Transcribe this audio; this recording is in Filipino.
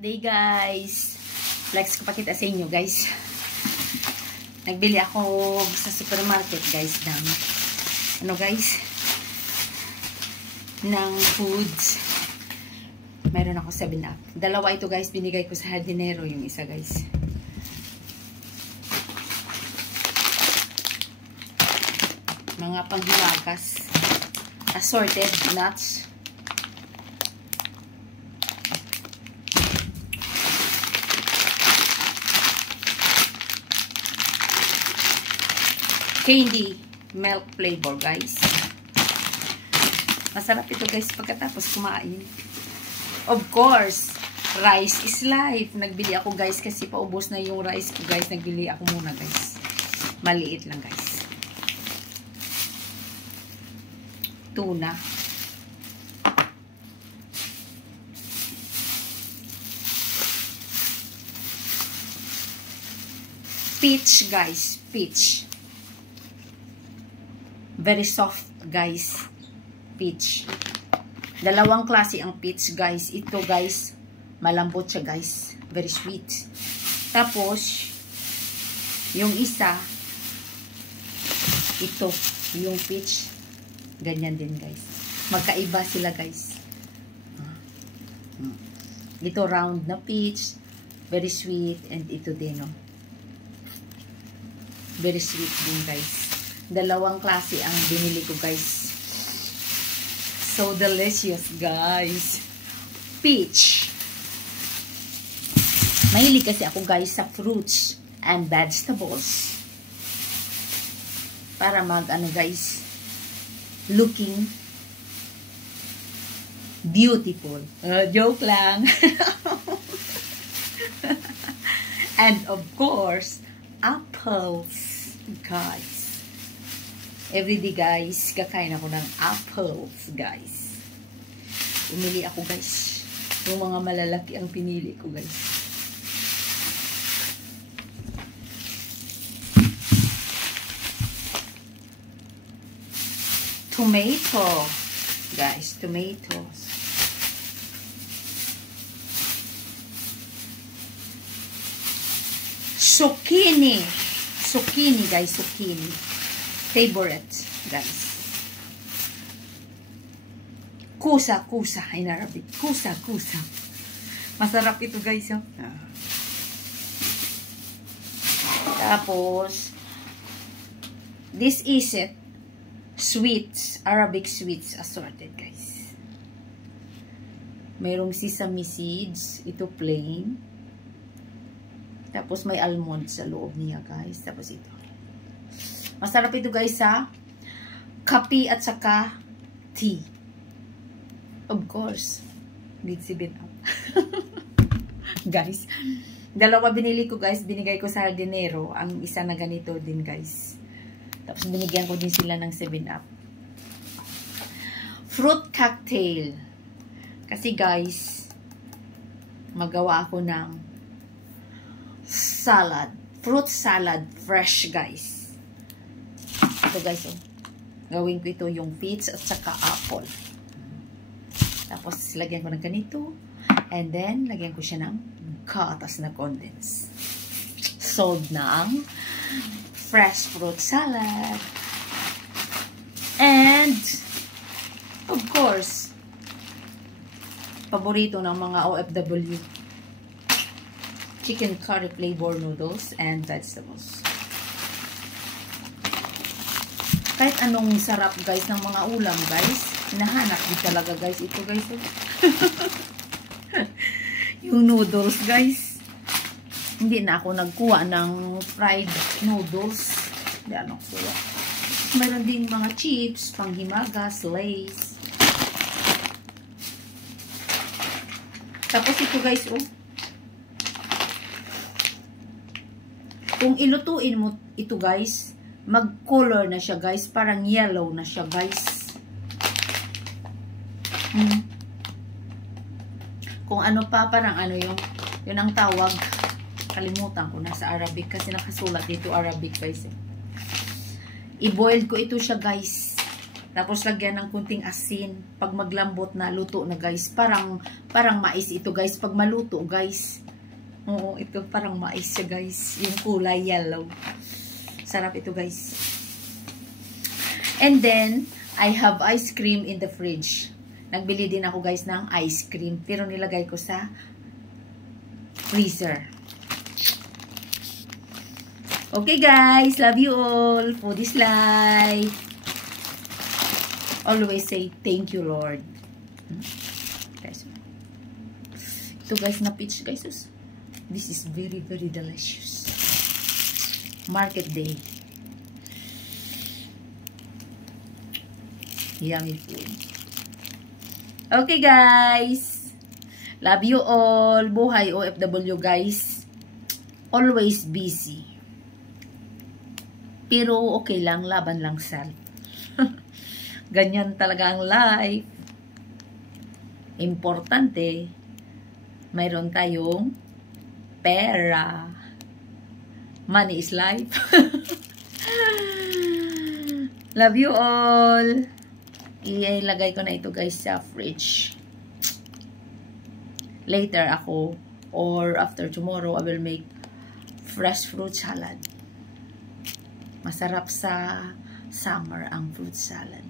day guys. Flex ko pakita sa inyo guys. Nagbili ako sa supermarket guys ng ano guys, ng foods. Meron ako 7-Up. Dalawa ito guys, binigay ko sa hardinero yung isa guys. Mga panghiwagas. Assorted nuts. Candy milk flavor guys. Masarap ito guys pagkatapos kumain. Of course, rice is life. Nagbili ako guys kasi paubos na yung rice ko guys. Nagbili ako muna guys. Maliit lang guys. Tuna. Peach guys. Peach. Very soft guys. Peach. Dalawang klase ang peach guys. Ito guys, malambot siya guys. Very sweet. Tapos, yung isa, ito, yung peach, ganyan din guys. Magkaiba sila guys. Ito round na peach, very sweet, and ito din, no? Very sweet din guys. Dalawang klase ang binili ko guys. So delicious guys. Peach. Mahilig kasi ako guys sa fruits and vegetables. Para ano guys, looking beautiful. Joke lang. And of course, apples guys. Everyday guys, kakain ako ng apples guys. Umili ako guys. Yung mga malalaki ang pinili ko guys. Tomato guys, tomatoes. Zucchini. Zucchini guys, zucchini. Favorite, guys. Kusa, kusa in Arabic. Kusa, kusa. Masarap ito, guys. Oh. Tapos, this is it. Sweets. Arabic sweets assorted, guys. Mayroong sesame seeds. Ito plain. Tapos, may almond sa loob niya, guys. Tapos, ito. Masarap ito guys sa kape at saka tea. Of course. Need 7-Up. Guys. Dalawa binili ko guys. Binigay ko sa hardinero. Ang isa na ganito din guys. Tapos binigyan ko din sila ng 7-Up. Fruit cocktail. Kasi guys, magawa ako ng salad. Fruit salad fresh guys. Ito guys, oh. Gawin ko ito yung peach at saka apple. Tapos, lagyan ko ng ganito. And then, lagyan ko siya ng gatas na condense. Sold na ang fresh fruit salad. And, of course, paborito ng mga OFW. Chicken curry flavor noodles and vegetables. Kahit anong sarap guys ng mga ulam guys, hinahanap din talaga guys ito guys. Yung noodles guys, hindi na ako nagkuha ng fried noodles. Hindi ano kuha. Meron din mga chips, panghimagas, Lays. Tapos ito guys, oh. Kung ilutuin mo ito guys, mag-color na siya guys. Parang yellow na siya guys. Kung ano pa, parang ano yun ang tawag. Kalimutan ko na sa Arabic. Kasi nakasulat dito Arabic guys. I-boil ko ito siya guys. Tapos lagyan ng kunting asin. Pag maglambot na, luto na guys. Parang mais ito guys. Pag maluto guys. Oo, ito parang mais siya guys. Yung kulay yellow. Sarap ito guys. And then, I have ice cream in the fridge. Nagbili din ako guys ng ice cream. Pero nilagay ko sa freezer. Okay guys, love you all. Food is life. Always say thank you Lord. Guys. Ito guys na peach guys. This is very delicious. Market day. Yummy food. Okay guys. Love you all. Buhay OFW guys. Always busy. Pero okay lang, laban lang self. Ganyan talaga ang life. Importante, mayroon tayong pera. Money is life. Love you all. Ilagay ko na ito guys sa fridge. Later ako, or after tomorrow, I will make fresh fruit salad. Masarap sa summer ang fruit salad.